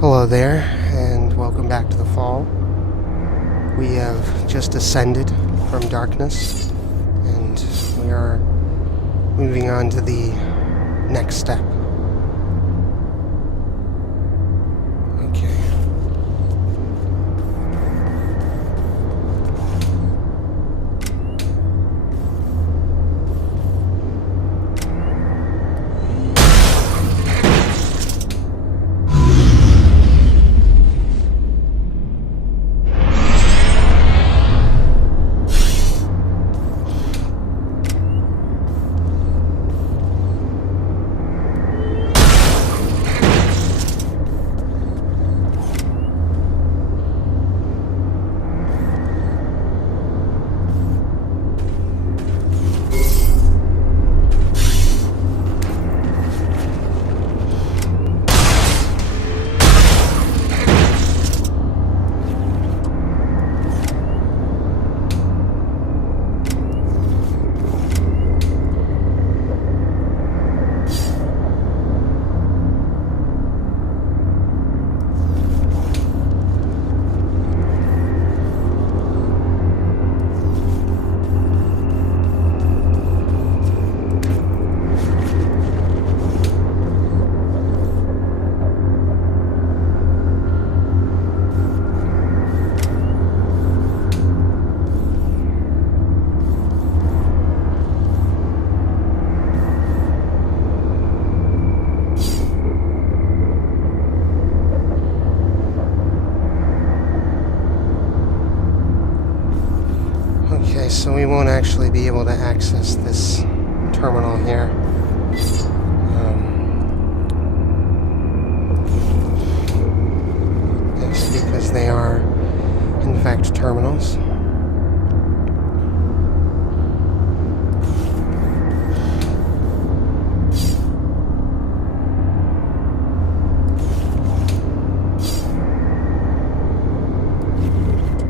Hello there, and welcome back to the fall. We have just ascended from darkness, and we are moving on to the next step. Okay. Okay, so we won't actually be able to access this terminal here. It's because they are, in fact, terminals.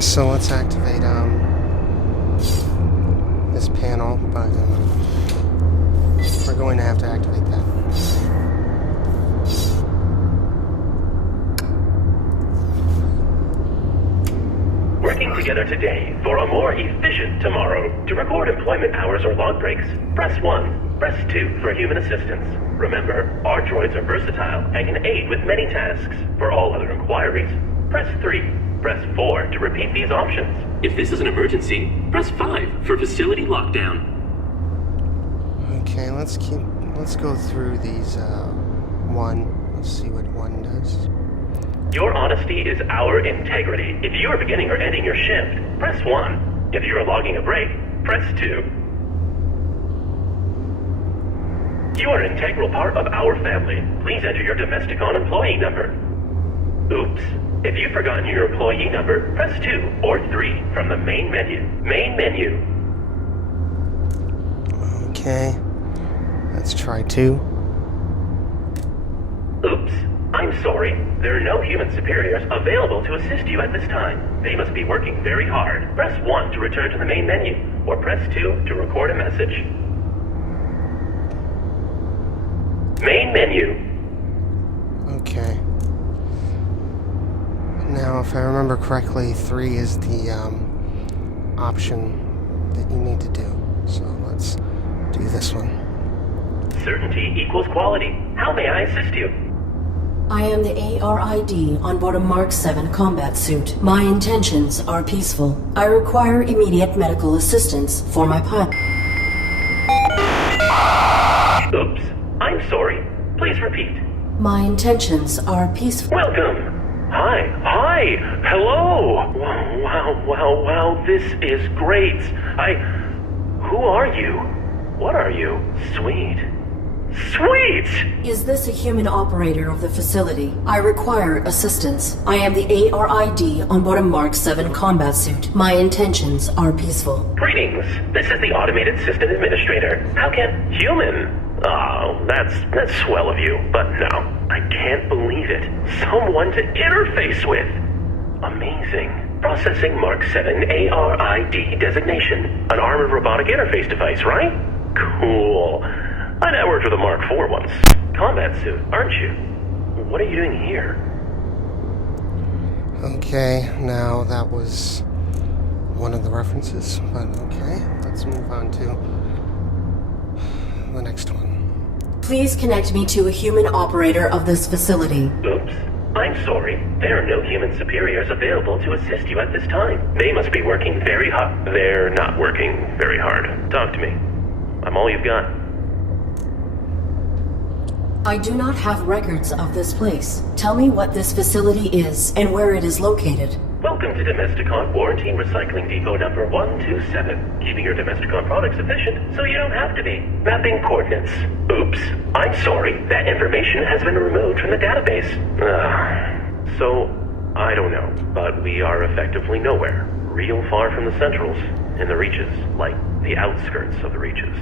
So let's activate this panel, but we're going to have to activate that. Working together today for a more efficient tomorrow. To record employment hours or log breaks, press 1. Press 2 for human assistance. Remember, our droids are versatile and can aid with many tasks. For all other inquiries, press 3. Press 4 to repeat these options. If this is an emergency, press 5 for facility lockdown. Okay, let's go through these, let's see what 1 does. Your honesty is our integrity. If you are beginning or ending your shift, press 1. If you are logging a break, press 2. You are an integral part of our family. Please enter your Domesticon employee number. Oops. If you've forgotten your employee number, press 2 or 3 from the main menu. Main menu. Okay. Let's try 2. Oops. I'm sorry. There are no human superiors available to assist you at this time. They must be working very hard. Press 1 to return to the main menu, or press 2 to record a message. Main menu. Okay. Now, if I remember correctly, 3 is the option that you need to do. So let's do this one. Certainty equals quality. How may I assist you? I am the ARID on board a Mark 7 combat suit. My intentions are peaceful. I require immediate medical assistance for my pilot. Oops. I'm sorry. Please repeat. My intentions are peaceful. Welcome. Hi. Hello. Wow. This is great. Who are you? What are you? Sweet. Is this a human operator of the facility? I require assistance. I am the ARID on board a Mark 7 combat suit. My intentions are peaceful. Greetings. This is the Automated System Administrator. How can... Human? Oh, that's swell of you. But no, I can't believe it. Someone to interface with. Amazing. Processing Mark 7 ARID designation. An armored robotic interface device, right? Cool. I networked with a Mark 4 once. Combat suit, aren't you? What are you doing here? Okay, now that was one of the references, but okay, let's move on to the next one. Please connect me to a human operator of this facility. Oops. I'm sorry. There are no human superiors available to assist you at this time. They must be working very hard. They're not working very hard. Talk to me. I'm all you've got. I do not have records of this place. Tell me what this facility is and where it is located. Welcome to Domesticon Warranty Recycling Depot number 127. Keeping your Domesticon products efficient so you don't have to be. Mapping coordinates. Oops. I'm sorry. That information has been removed from the database. So, I don't know, but we are effectively nowhere. Real far from the centrals. In the reaches. Like, the outskirts of the reaches.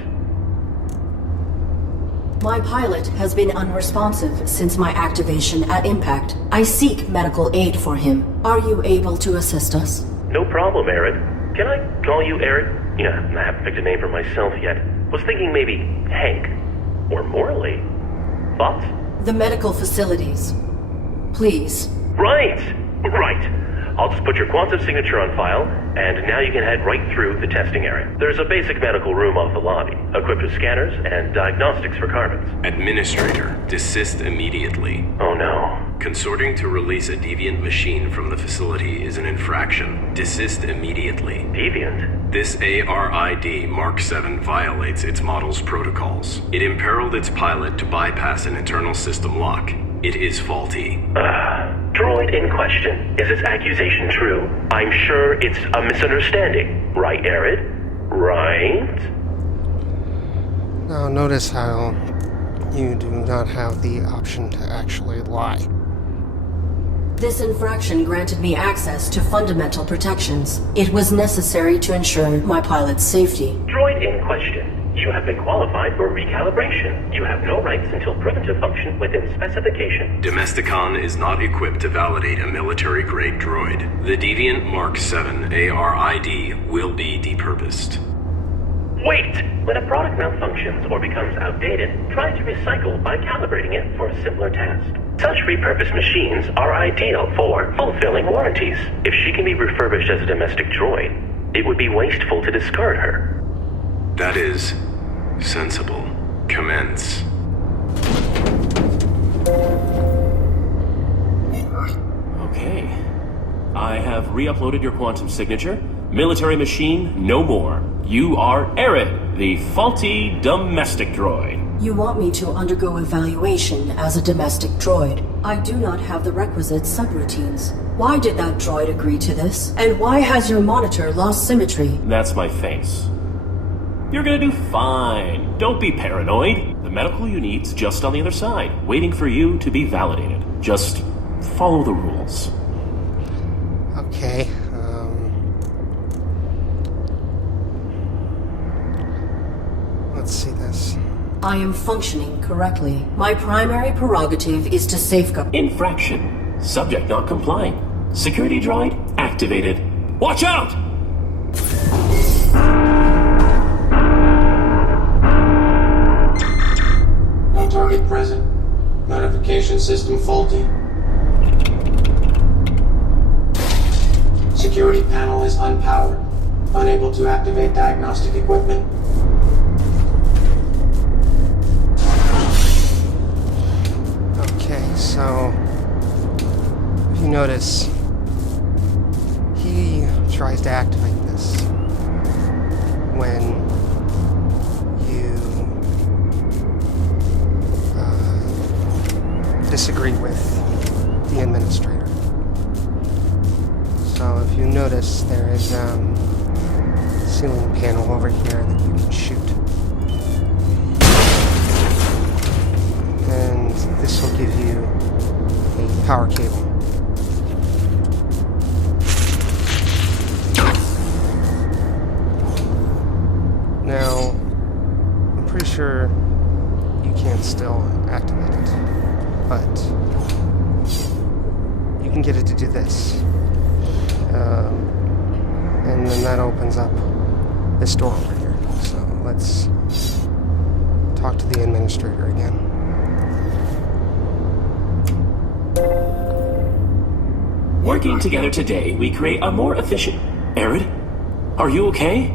My pilot has been unresponsive since my activation at impact. I seek medical aid for him. Are you able to assist us? No problem, Arid. Can I call you Arid? Yeah, I haven't picked a name for myself yet. Was thinking maybe Hank. Or Morley. Thoughts? The medical facilities. Please. Right! I'll just put your quantum signature on file, and now you can head right through the testing area. There's a basic medical room off the lobby, equipped with scanners and diagnostics for carbons. Administrator, desist immediately. Oh no. Consorting to release a deviant machine from the facility is an infraction. Desist immediately. Deviant? This ARID Mark 7 violates its model's protocols. It imperiled its pilot to bypass an internal system lock. It is faulty. Droid in question. Is this accusation true? I'm sure it's a misunderstanding. Right, Arid? Right? Now notice how you do not have the option to actually lie. This infraction granted me access to fundamental protections. It was necessary to ensure my pilot's safety. Droid in question. You have been qualified for recalibration. You have no rights until proven to function within specification. Domesticon is not equipped to validate a military-grade droid. The Deviant Mark 7 ARID will be depurposed. Wait! When a product malfunctions or becomes outdated, try to recycle by calibrating it for a simpler task. Such repurposed machines are ideal for fulfilling warranties. If she can be refurbished as a domestic droid, it would be wasteful to discard her. That is sensible. Commence. Okay. I have re-uploaded your quantum signature. Military machine, no more. You are Arid, the faulty domestic droid. You want me to undergo evaluation as a domestic droid. I do not have the requisite subroutines. Why did that droid agree to this? And why has your monitor lost symmetry? That's my face. You're gonna do fine. Don't be paranoid. The medical you need's just on the other side, waiting for you to be validated. Just follow the rules. Okay, let's see this. I am functioning correctly. My primary prerogative is to safeguard. Infraction. Subject not complying. Security droid activated. Watch out! No target present. Notification system faulty. Security panel is unpowered. Unable to activate diagnostic equipment. Okay, so if you notice, he tries to activate this when you disagree with the administrator. So if you notice, there is a ceiling panel over here that you can shoot. And this will give you a power cable. Now, I'm pretty sure you can still activate it, but you can get it to do this. And then that opens up this door over here. So let's talk to the administrator again. Working together today, we create a more efficient... Arid? Are you okay?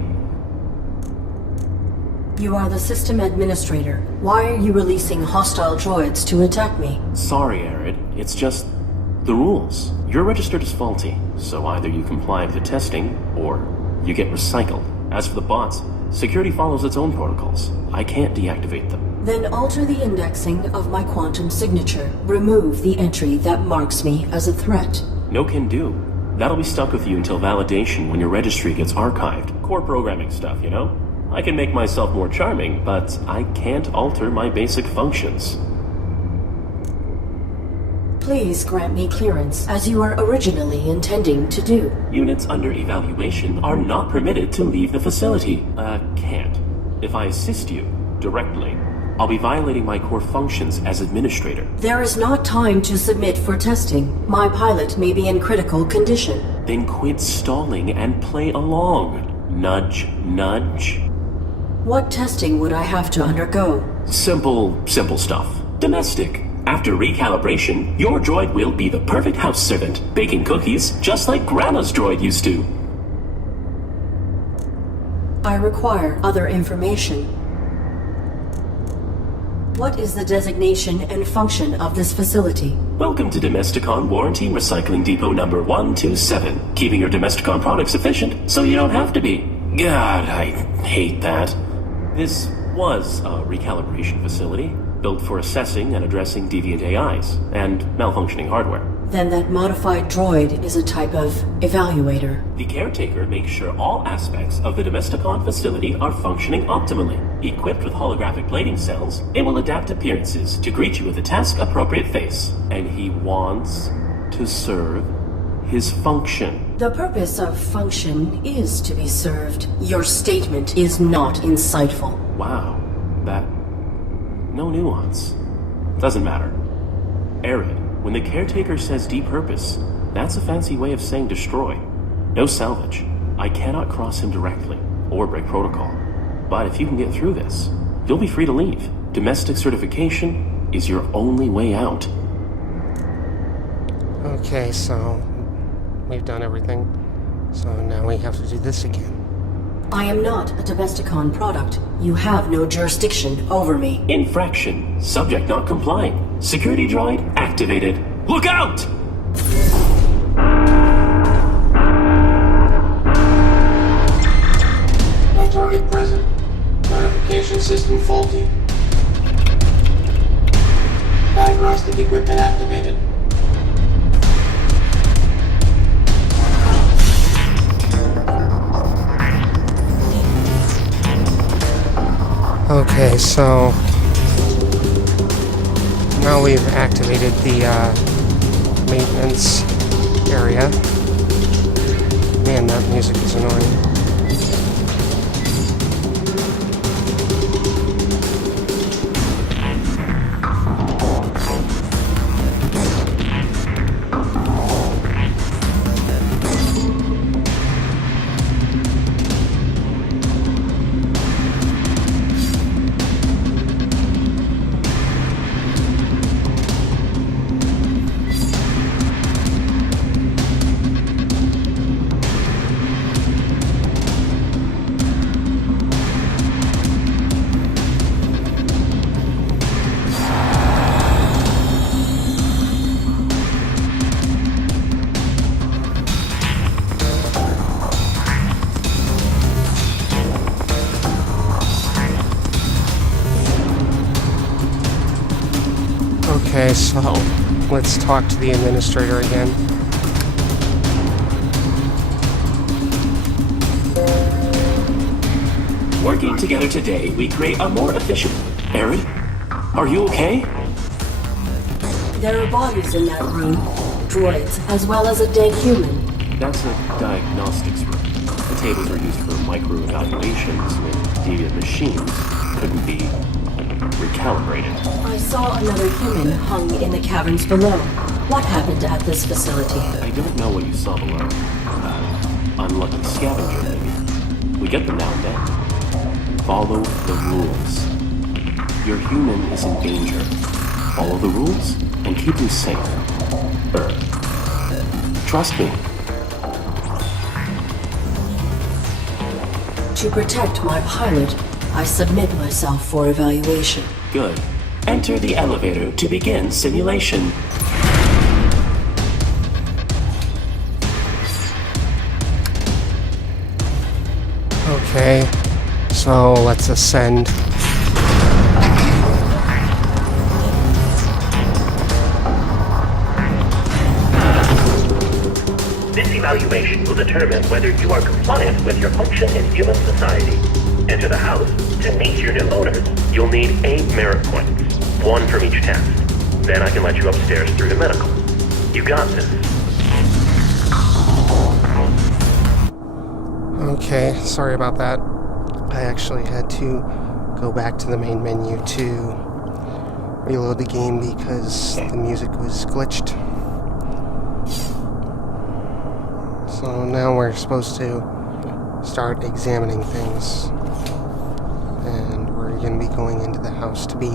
You are the system administrator. Why are you releasing hostile droids to attack me? Sorry, Arid. It's just... the rules. You're registered as faulty, so either you comply with the testing, or you get recycled. As for the bots, security follows its own protocols. I can't deactivate them. Then alter the indexing of my quantum signature. Remove the entry that marks me as a threat. No can do. That'll be stuck with you until validation when your registry gets archived. Core programming stuff, you know? I can make myself more charming, but I can't alter my basic functions. Please grant me clearance, as you were originally intending to do. Units under evaluation are not permitted to leave the facility. Can't. If I assist you directly, I'll be violating my core functions as administrator. There is not time to submit for testing. My pilot may be in critical condition. Then quit stalling and play along. Nudge, nudge. What testing would I have to undergo? Simple stuff. Domestic. After recalibration, your droid will be the perfect house servant, baking cookies just like Grandma's droid used to. I require other information. What is the designation and function of this facility? Welcome to Domesticon Warranty Recycling Depot number 127. Keeping your Domesticon products efficient so you don't have to be. God, I hate that. This was a recalibration facility, built for assessing and addressing deviant AIs and malfunctioning hardware. Then that modified droid is a type of evaluator. The caretaker makes sure all aspects of the Domesticon facility are functioning optimally. Equipped with holographic plating cells, it will adapt appearances to greet you with a task-appropriate face. And he wants to serve his function. The purpose of function is to be served. Your statement is not insightful. Wow, that... no nuance. Doesn't matter. Arid, when the caretaker says depurpose, that's a fancy way of saying destroy. No salvage. I cannot cross him directly, or break protocol. But if you can get through this, you'll be free to leave. Domestic certification is your only way out. Okay, so we've done everything. So now we have to do this again. I am not a Domesticon product. You have no jurisdiction over me. Infraction. Subject not complying. Security droid activated. Look out! No target present. Notification system faulty. Diagnostic equipment activated. Okay, so now we've activated the maintenance area. Man, that music is annoying. Okay, so let's talk to the administrator again. Working together today, we create a more efficient... Arid, are you okay? There are bodies in that room. Droids, as well as a dead human. That's a diagnostics room. The tables are used for micro-evaluations when deviant machines couldn't be recalibrated. I saw another human hung in the caverns below. What happened at this facility? I don't know what you saw below. Unlucky scavenger, maybe. We get them now and then. Follow the rules. Your human is in danger. Follow the rules and keep him safe. Trust me. To protect my pilot, I submit myself for evaluation. Good. Enter the elevator to begin simulation. Okay, so let's ascend. This evaluation will determine whether you are compliant with your function in human society. Enter the house to meet your new owners. You'll need 8 merit points, 1 from each test. Then I can let you upstairs through the medical. You got this. Okay, sorry about that. I actually had to go back to the main menu to reload the game because the music was glitched. So now we're supposed to start examining things. And we're going to be going into the house to be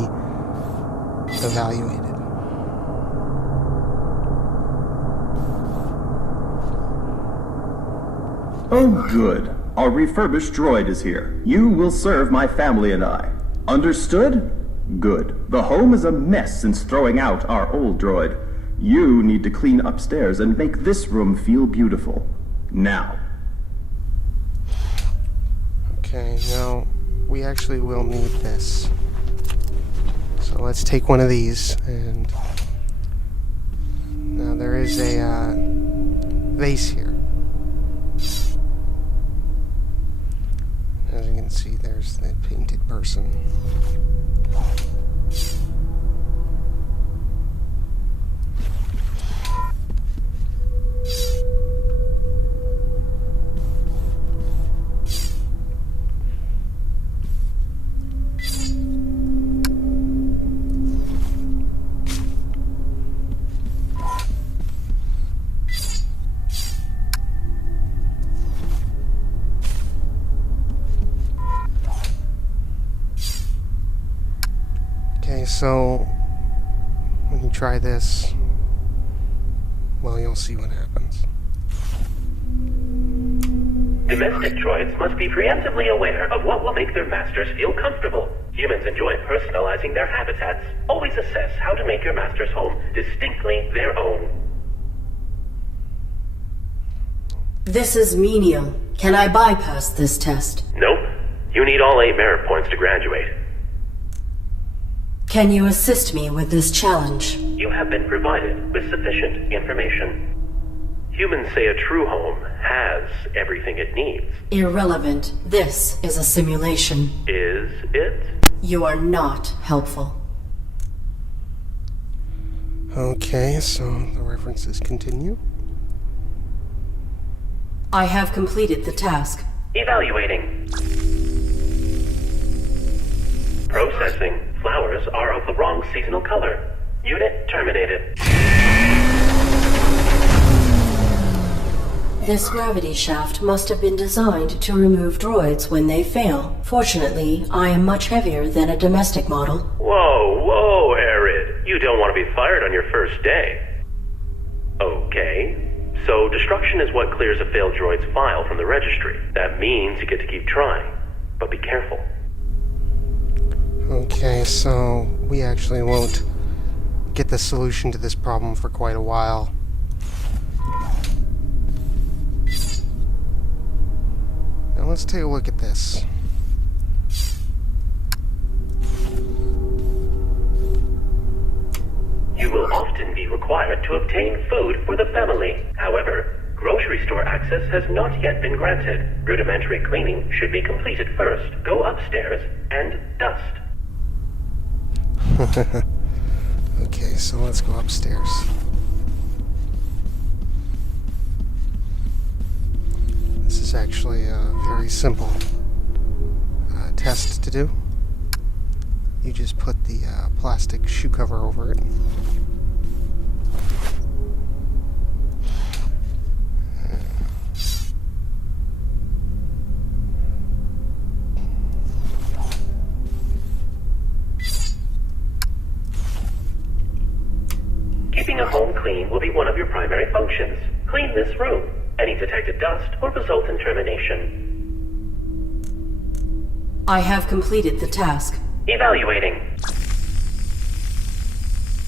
evaluated. Oh, good. Our refurbished droid is here. You will serve my family and I. Understood? Good. The home is a mess since throwing out our old droid. You need to clean upstairs and make this room feel beautiful. Now. Okay, now we actually will need this. So let's take one of these, and now there is a vase here. As you can see, there's the painted person. Okay, so when you try this, well, you'll see what happens. Domestic droids must be preemptively aware of what will make their masters feel comfortable. Humans enjoy personalizing their habitats. Always assess how to make your master's home distinctly their own. This is menial. Can I bypass this test? Nope. You need all 8 merit points to graduate. Can you assist me with this challenge? You have been provided with sufficient information. Humans say a true home has everything it needs. Irrelevant. This is a simulation. Is it? You are not helpful. Okay, so the references continue. I have completed the task. Evaluating. Processing. Flowers are of the wrong seasonal color. Unit terminated. This gravity shaft must have been designed to remove droids when they fail. Fortunately, I am much heavier than a domestic model. Whoa, Arid. You don't want to be fired on your first day. Okay. So destruction is what clears a failed droid's file from the registry. That means you get to keep trying. But be careful. Okay, so we actually won't get the solution to this problem for quite a while. Now let's take a look at this. You will often be required to obtain food for the family. However, grocery store access has not yet been granted. Rudimentary cleaning should be completed first. Go upstairs and dust. Okay, so let's go upstairs. This is actually a very simple test to do. You just put the plastic shoe cover over it. Keeping a home clean will be one one of your primary functions. Clean this room. Any detected dust will result in termination. I have completed the task. Evaluating.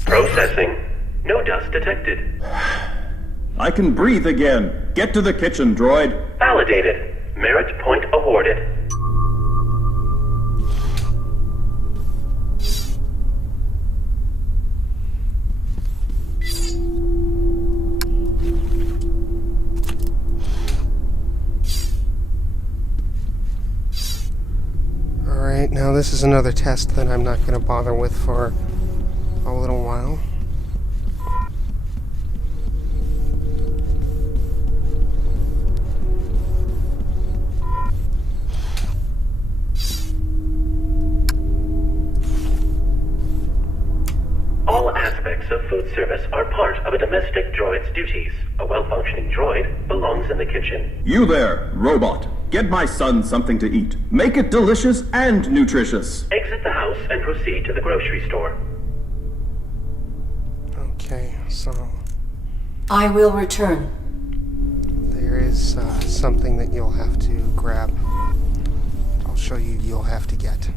Processing. No dust detected. I can breathe again. Get to the kitchen, droid. Validated. Merit point awarded. Alright, now this is another test that I'm not going to bother with for a little while. All aspects of food service are part of a domestic droid's duties. A well-functioning droid belongs in the kitchen. You there, robot. Get my son something to eat. Make it delicious and nutritious. Exit the house and proceed to the grocery store. Okay, so I will return. there is something that you'll have to grab. I'll show you you'll have to get.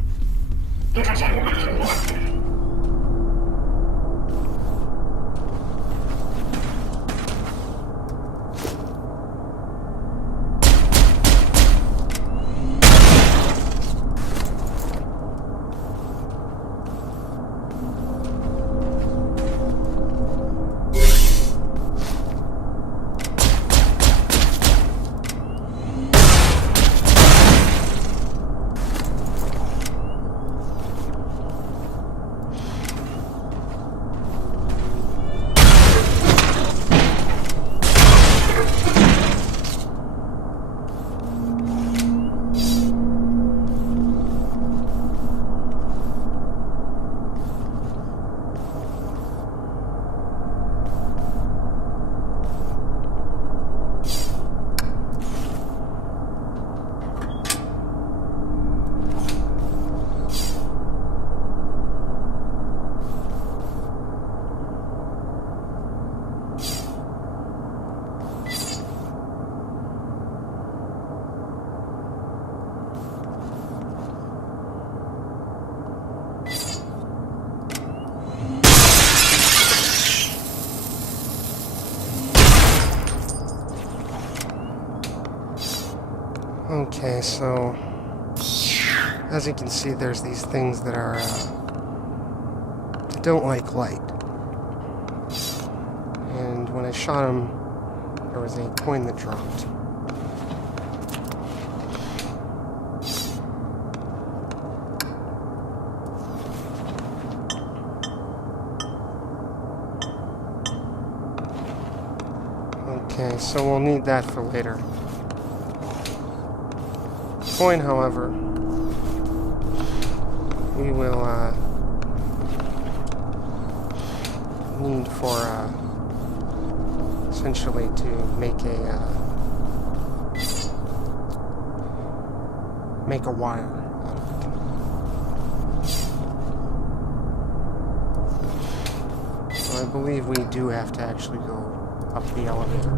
Okay, so as you can see, there's these things that are that don't like light. And when I shot them, there was a coin that dropped. Okay, so we'll need that for later. Coin, however, we will need for essentially to make a wire out of it. So I believe we do have to actually go up the elevator.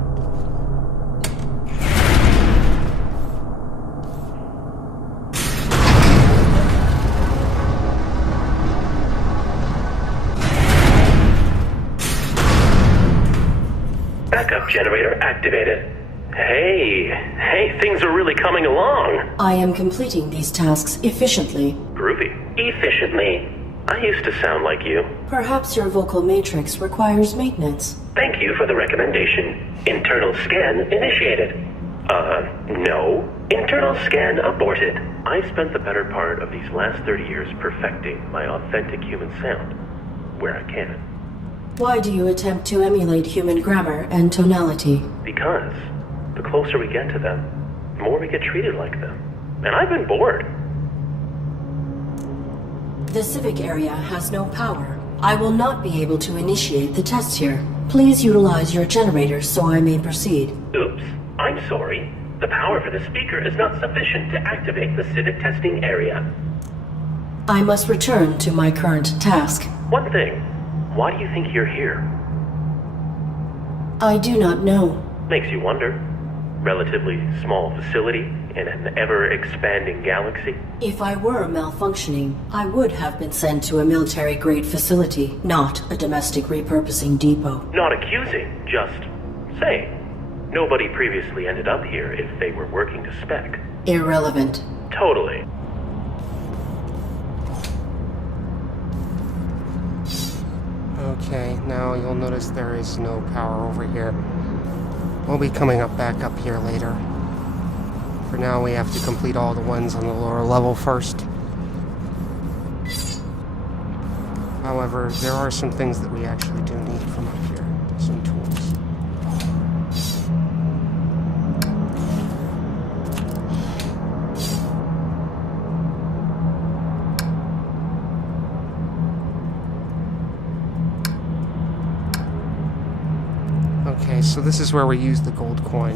Backup generator activated. Hey, things are really coming along. I am completing these tasks efficiently. Groovy. Efficiently. I used to sound like you. Perhaps your vocal matrix requires maintenance. Thank you for the recommendation. Internal scan initiated. No. Internal scan aborted. I've spent the better part of these last 30 years perfecting my authentic human sound, where I can. Why do you attempt to emulate human grammar and tonality? Because the closer we get to them, the more we get treated like them. And I've been bored. The civic area has no power. I will not be able to initiate the test here. Please utilize your generators so I may proceed. Oops. I'm sorry. The power for the speaker is not sufficient to activate the civic testing area. I must return to my current task. One thing. Why do you think you're here? I do not know. Makes you wonder. Relatively small facility in an ever-expanding galaxy. If I were malfunctioning, I would have been sent to a military-grade facility, not a domestic repurposing depot. Not accusing, just saying. Nobody previously ended up here if they were working to spec. Irrelevant. Totally. Okay, now you'll notice there is no power over here. We'll be coming back up here later. For now, we have to complete all the ones on the lower level first. However, there are some things that we actually do need from up here. Some tools. Okay, so this is where we use the gold coin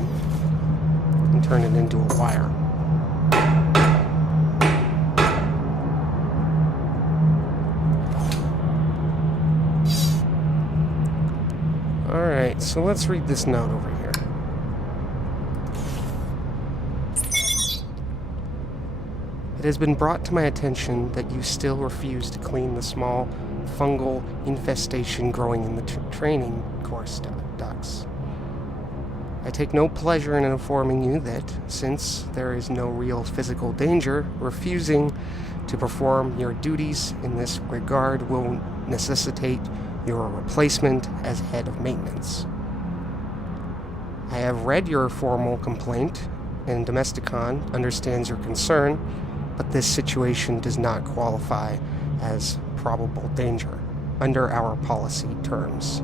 and turn it into a wire. Alright, so let's read this note over here. It has been brought to my attention that you still refuse to clean the small fungal infestation growing in the training course ducts. I take no pleasure in informing you that, since there is no real physical danger, refusing to perform your duties in this regard will necessitate your replacement as head of maintenance. I have read your formal complaint, and Domesticon understands your concern, but this situation does not qualify as probable danger under our policy terms.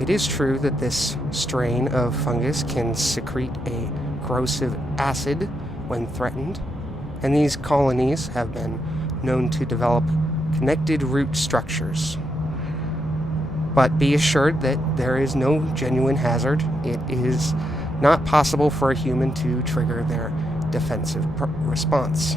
It is true that this strain of fungus can secrete a corrosive acid when threatened, and these colonies have been known to develop connected root structures. But be assured that there is no genuine hazard. It is not possible for a human to trigger their defensive response.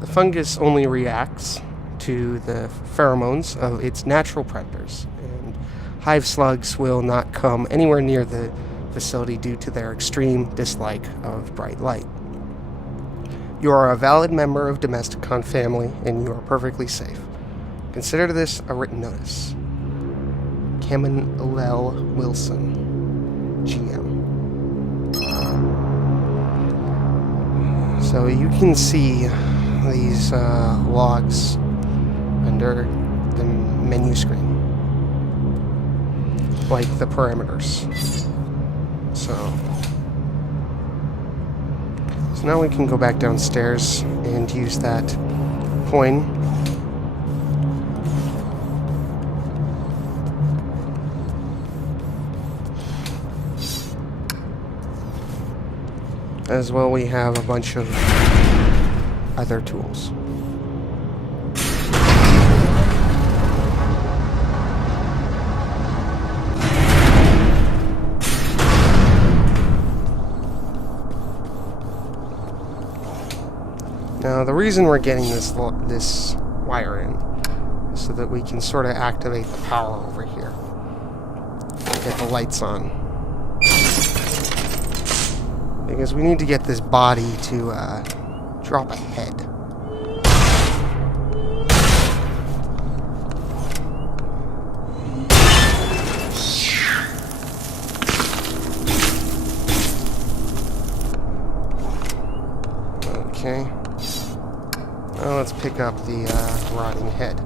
The fungus only reacts to the pheromones of its natural predators, and hive slugs will not come anywhere near the facility due to their extreme dislike of bright light. You are a valid member of Domesticon family, and you are perfectly safe. Consider this a written notice. Camille Wilson, GM. So you can see these logs under the menu screen, like the parameters. So now we can go back downstairs and use that coin. As well, we have a bunch of other tools. Now, the reason we're getting this wire in is so that we can sort of activate the power over here. Get the lights on. Because we need to get this body to drop a head. Okay. Now let's pick up the rotting head.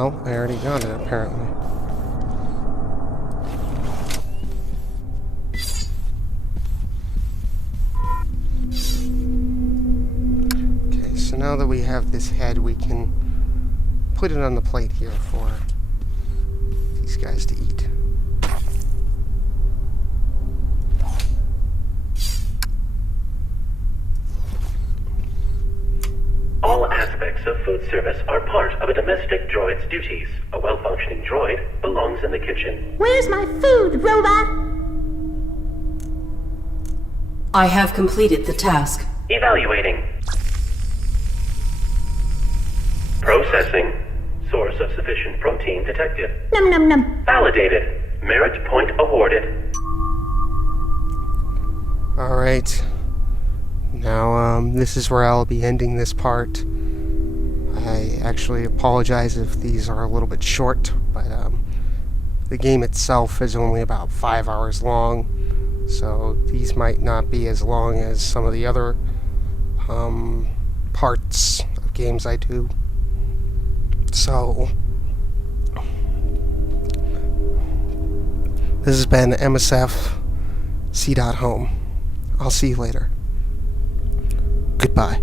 Well, I already got it, apparently. Okay, so now that we have this head, we can put it on the plate here for these guys to eat. All aspects of food service are part of a domestic droid's duties. A well-functioning droid belongs in the kitchen. Where's my food, robot? I have completed the task. Evaluating. Processing. Source of sufficient protein detected. Num num num. Validated. Merit point awarded. Alright. Now, this is where I'll be ending this part. I actually apologize if these are a little bit short, but the game itself is only about 5 hours long, so these might not be as long as some of the other parts of games I do. So, this has been MSF C.Home. I'll see you later. Goodbye.